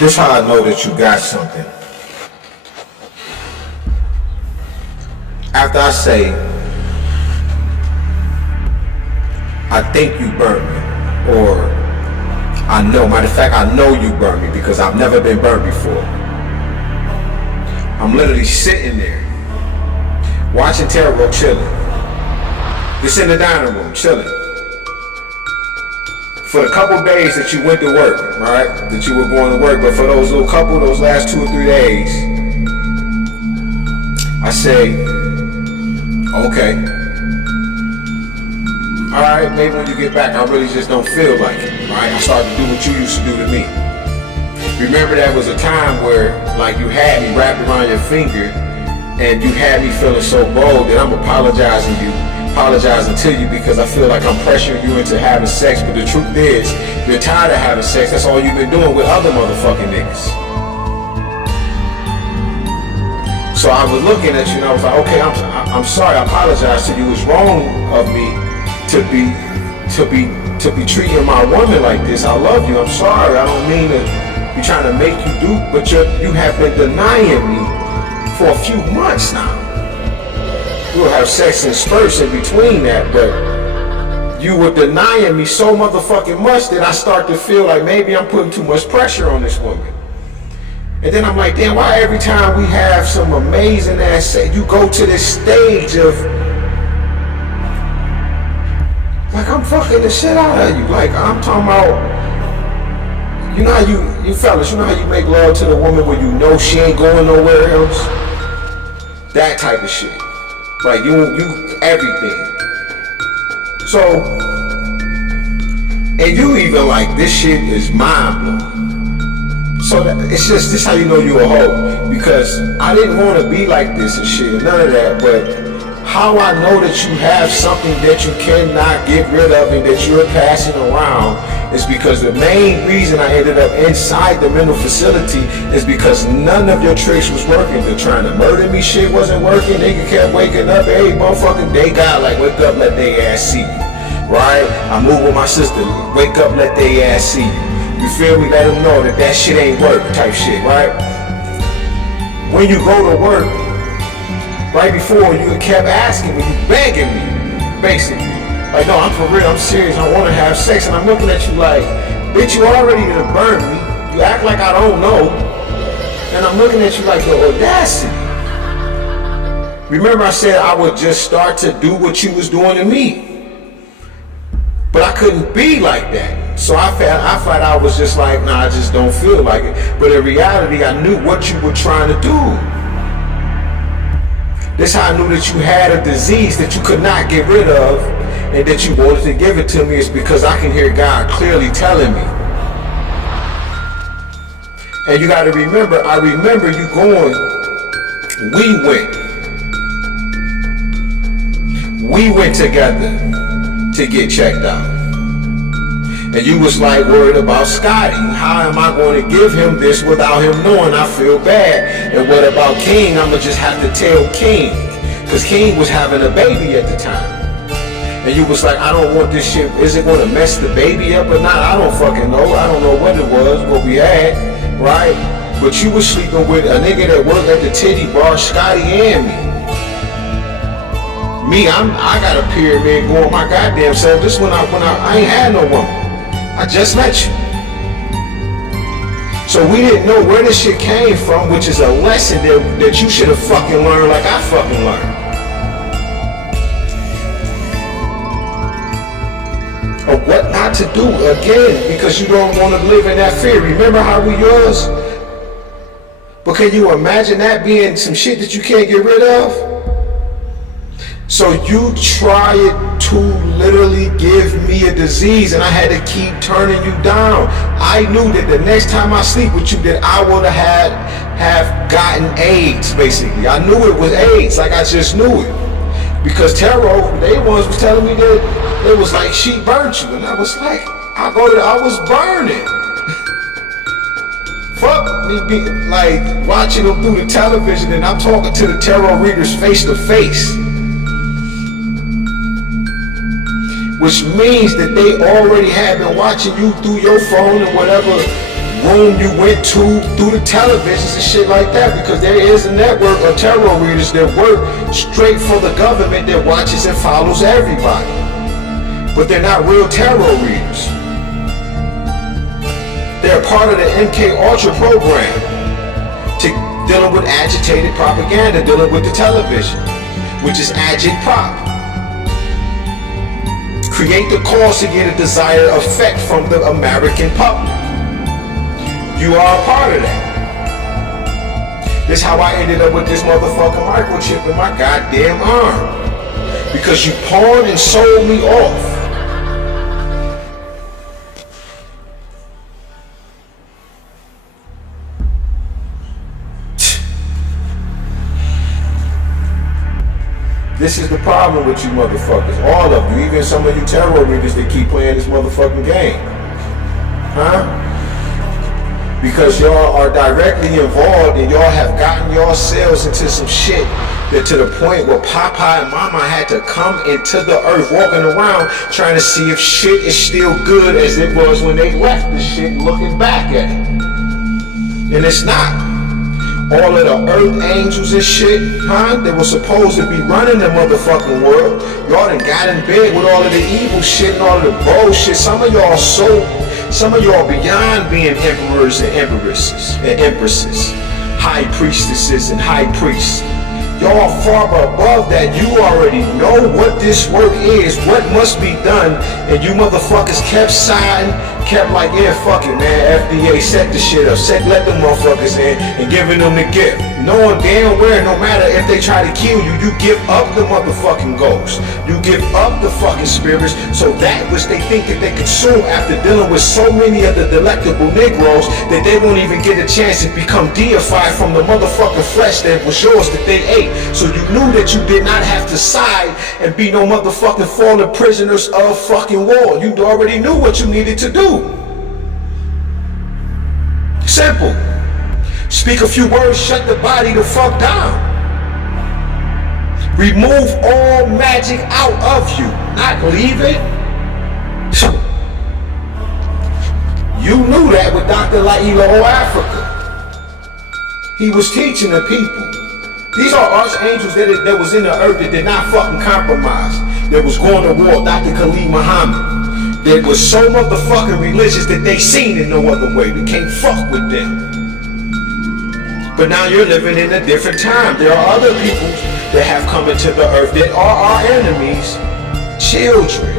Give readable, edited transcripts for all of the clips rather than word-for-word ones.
This how I know that you got something. After I say, I think you burned me, or I know, matter of fact, I know you burned me because I've never been burned before. I'm literally sitting there, watching Tarot, chilling. Just in the dining room, chilling. For the couple days that you went to work, right? That you were going to work, but for those last 2 or 3 days, I say, okay. Alright, maybe when you get back, I really just don't feel like it, right? I started to do what you used to do to me. Remember that was a time where, like, you had me wrapped around your finger, and you had me feeling so bold that I'm apologizing to you because I feel like I'm pressuring you into having sex, but the truth is, you're tired of having sex. That's all you've been doing with other motherfucking niggas. So I was looking at you and I was like, okay, I'm sorry, I apologize to you. It's wrong of me to be treating my woman like this. I love you, I'm sorry. I don't mean to be trying to make you do, but you have been denying me for a few months now. We'll have sex in spurts in between that, but you were denying me so motherfucking much that I start to feel like maybe I'm putting too much pressure on this woman. And then I'm like, damn, why every time we have some amazing ass sex, you go to this stage of, like, I'm fucking the shit out of you. Like, I'm talking about, you know how you fellas, you know how you make love to the woman when you know she ain't going nowhere else? That type of shit. Like, you everything. So, and you even like, this shit is mind blowing. So it's just, this how you know you a hoe. Because I didn't want to be like this and shit, none of that, but how I know that you have something that you cannot get rid of and that you're passing around is because the main reason I ended up inside the mental facility is because none of your tricks was working. The trying to murder me shit wasn't working. Nigga kept waking up every motherfucking day. God, like, wake up, let they ass see you. Right? I move with my sister. Wake up, let they ass see you. You feel me? Let them know that that shit ain't work type shit, right? When you go to work, right before you kept asking me, you begging me, basically. Like, no, I'm for real, I'm serious, I want to have sex. And I'm looking at you like, bitch, you already done burned me. You act like I don't know. And I'm looking at you like, your audacity. Remember I said I would just start to do what you was doing to me. But I couldn't be like that. So I thought I was just like, nah, I just don't feel like it. But in reality, I knew what you were trying to do. This how I knew that you had a disease that you could not get rid of and that you wanted to give it to me is because I can hear God clearly telling me. And you gotta remember, I remember you going, we went together to get checked out. And you was like worried about Scotty. How am I going to give him this without him knowing? I feel bad. And what about King? I'ma just have to tell King. Because King was having a baby at the time. And you was like, I don't want this shit. Is it going to mess the baby up or not? I don't fucking know. I don't know what it was, what we had, right? But you was sleeping with a nigga that worked at the titty bar, Scotty and me. I got a pyramid going my goddamn self. This when I ain't had no woman. I just met you. So we didn't know where this shit came from, which is a lesson that you should have fucking learned like I fucking learned. Of what not to do, again, because you don't want to live in that fear. Remember how we was? But can you imagine that being some shit that you can't get rid of? So you tried to literally give me a disease and I had to keep turning you down. I knew that the next time I sleep with you that I would have gotten AIDS, basically. I knew it was AIDS, like I just knew it. Because Tarot, they ones was telling me that it was like she burnt you. And I was like, I was burning. Fuck me be like watching them through the television and I'm talking to the tarot readers face to face. Which means that they already have been watching you through your phone and whatever room you went to through the televisions and shit like that, because there is a network of tarot readers that work straight for the government that watches and follows everybody. But they're not real tarot readers. They're part of the MK Ultra program to dealing with agitated propaganda, dealing with the television, which is agit-prop. Create the cause to get a desired effect from the American public. You are a part of that. This is how I ended up with this motherfucking microchip in my goddamn arm. Because you pawned and sold me off. This is the problem with you motherfuckers. All of you, even some of you tarot readers that keep playing this motherfucking game. Huh? Because y'all are directly involved and y'all have gotten yourselves into some shit that to the point where Papa and Mama had to come into the earth walking around trying to see if shit is still good as it was when they left the shit, looking back at it. And it's not. All of the earth angels and shit, that were supposed to be running the motherfucking world, y'all done got in bed with all of the evil shit and all of the bullshit. Some of y'all beyond being emperors and empresses, high priestesses and high priests. Y'all far above that. You already know what this work is, what must be done, and you motherfuckers kept siding, kept like, yeah, fuck it, man, FDA, set the shit up, let them motherfuckers in, and giving them the gift. Knowing damn well, no matter if they try to kill you, you give up the motherfucking ghosts. You give up the fucking spirits, so that which they think that they consume after dealing with so many of the delectable Negroes, that they won't even get a chance to become deified from the motherfucking flesh that was yours that they ate. So you knew that you did not have to side and be no motherfucking fallen prisoners of fucking war. You already knew what you needed to do. Simple. Speak a few words, shut the body the fuck down. Remove all magic out of you, not leave it. You knew that with Dr. Laila O Africa. He was teaching the people. These are archangels that was in the earth that did not fucking compromise. That was going to war, Dr. Khalid Muhammad. That was so motherfucking religious that they seen it no other way. We can't fuck with them. But now you're living in a different time. There are other people that have come into the earth that are our enemies, children.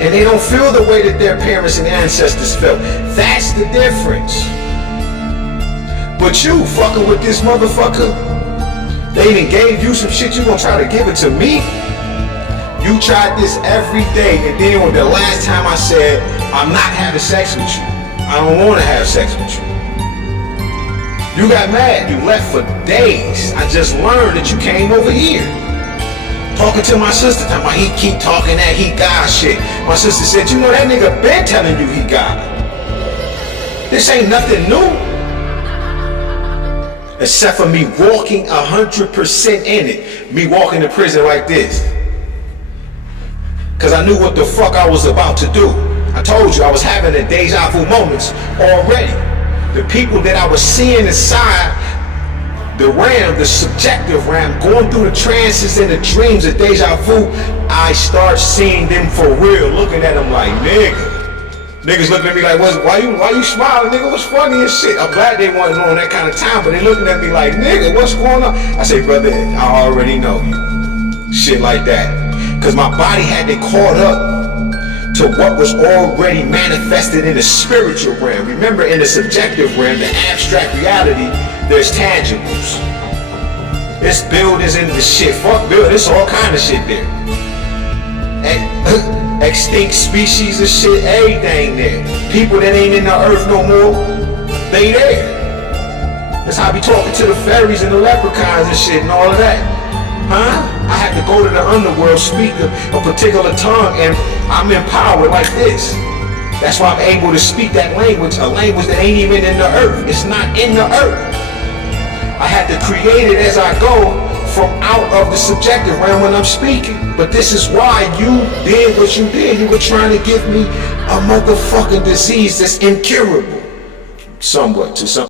And they don't feel the way that their parents and ancestors felt. That's the difference. But you fucking with this motherfucker, they even gave you some shit, you gonna try to give it to me? You tried this every day, and then when the last time I said, I'm not having sex with you, I don't wanna have sex with you, you got mad, you left for days. I just learned that you came over here. Talking to my sister, talking about he keep talking that he got shit. My sister said, you know that nigga been telling you he got it. This ain't nothing new. Except for me walking 100% in it. Me walking to prison like this. Cause I knew what the fuck I was about to do. I told you I was having the deja vu moments already. The people that I was seeing inside the realm, the subjective realm, going through the trances and the dreams of deja vu, I start seeing them for real, looking at them like, nigga. Niggas looking at me like, why you smiling, nigga? What's funny and shit? I'm glad they wasn't on that kind of time, but they looking at me like, nigga, what's going on? I say, brother, I already know you. Shit like that. Cause my body had to caught up to what was already manifested in the spiritual realm. Remember, in the subjective realm, the abstract reality, there's tangibles. There's buildings and the shit. Fuck buildings, it's all kind of shit there. Extinct species of shit, everything there. People that ain't in the earth no more, they there. That's how I be talking to the fairies and the leprechauns and shit and all of that. I had to go to the underworld, speak a particular tongue, and I'm empowered like this. That's why I'm able to speak that language, a language that ain't even in the earth. It's not in the earth. I had to create it as I go from out of the subjective realm when I'm speaking. But this is why you did what you did. You were trying to give me a motherfucking disease that's incurable. somewhat to some.